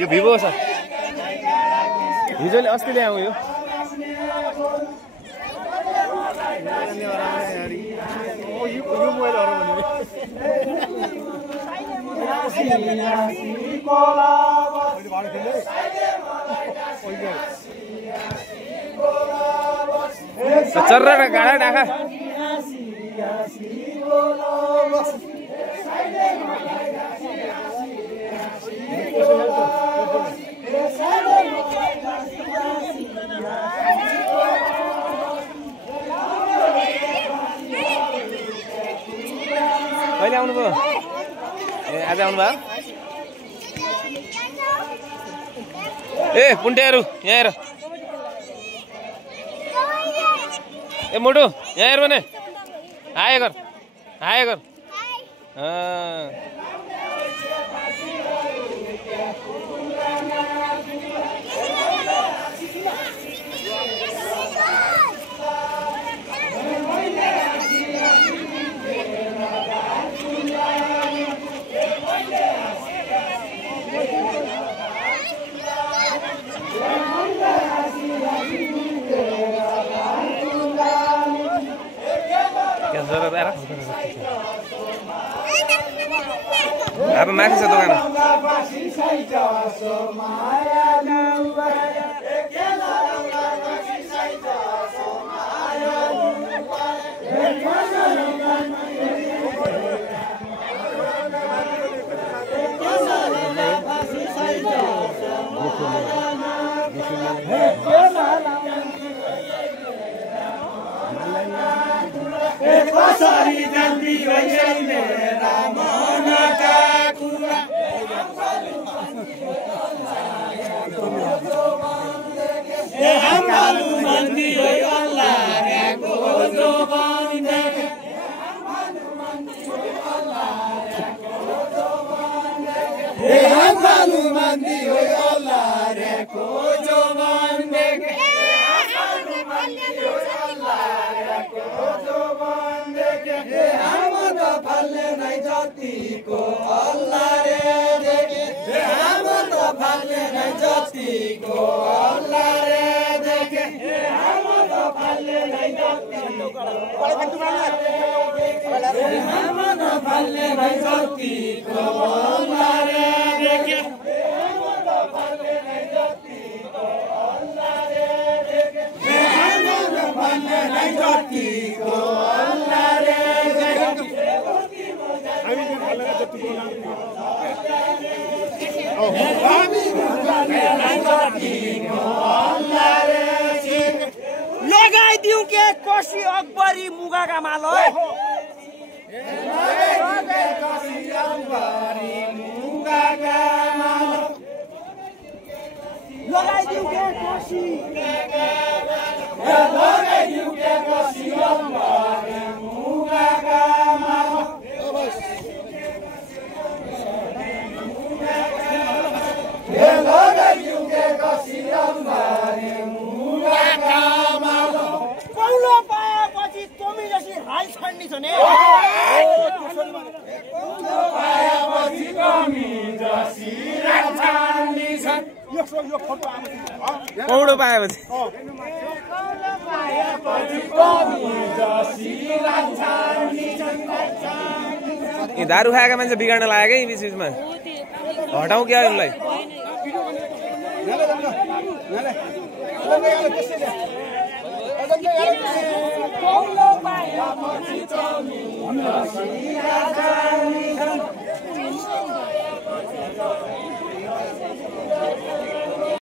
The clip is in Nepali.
यो भिभो छ हिजोले अस्ति ल्याऊ यो चर्रा गाडा डाका कहिले आउनुभयो ए आज आउनुभयो ए पुन्टेहरू यहाँ हेर ए मोटो यहाँ हेर भने हाय गर अब माथि छ दोकान कसरी जल्दी भइसैले रामनका कुरा ए हाम्रो मन्दी हो अल्लाहको जोबान देखे ए हाम्रो मन्दी हो अल्लाहको जोबान देखे को अल्लाह रे देखे हम तो फले नहीं जाती को अल्लाह रे देखे हम तो फले नहीं जाती हम तो फले नहीं जाती को अल्लाह रे देखे हम तो फले नहीं जाती को अल्लाह रे देखे हम तो फले नहीं जाती को अल्लाह रे देखे लगाइदिउँ के कोसी अकबरी मुगाका माल लगाइदिउँ के कोसी मुगाका माल कौलो पाएपछि तमी जसी हाल छाड्ने छ नि कौडो पाएपछि दारू खाएका मान्छे बिगाड्न लाग्यो है बिच बिचमा हटाऊ क्या यसलाई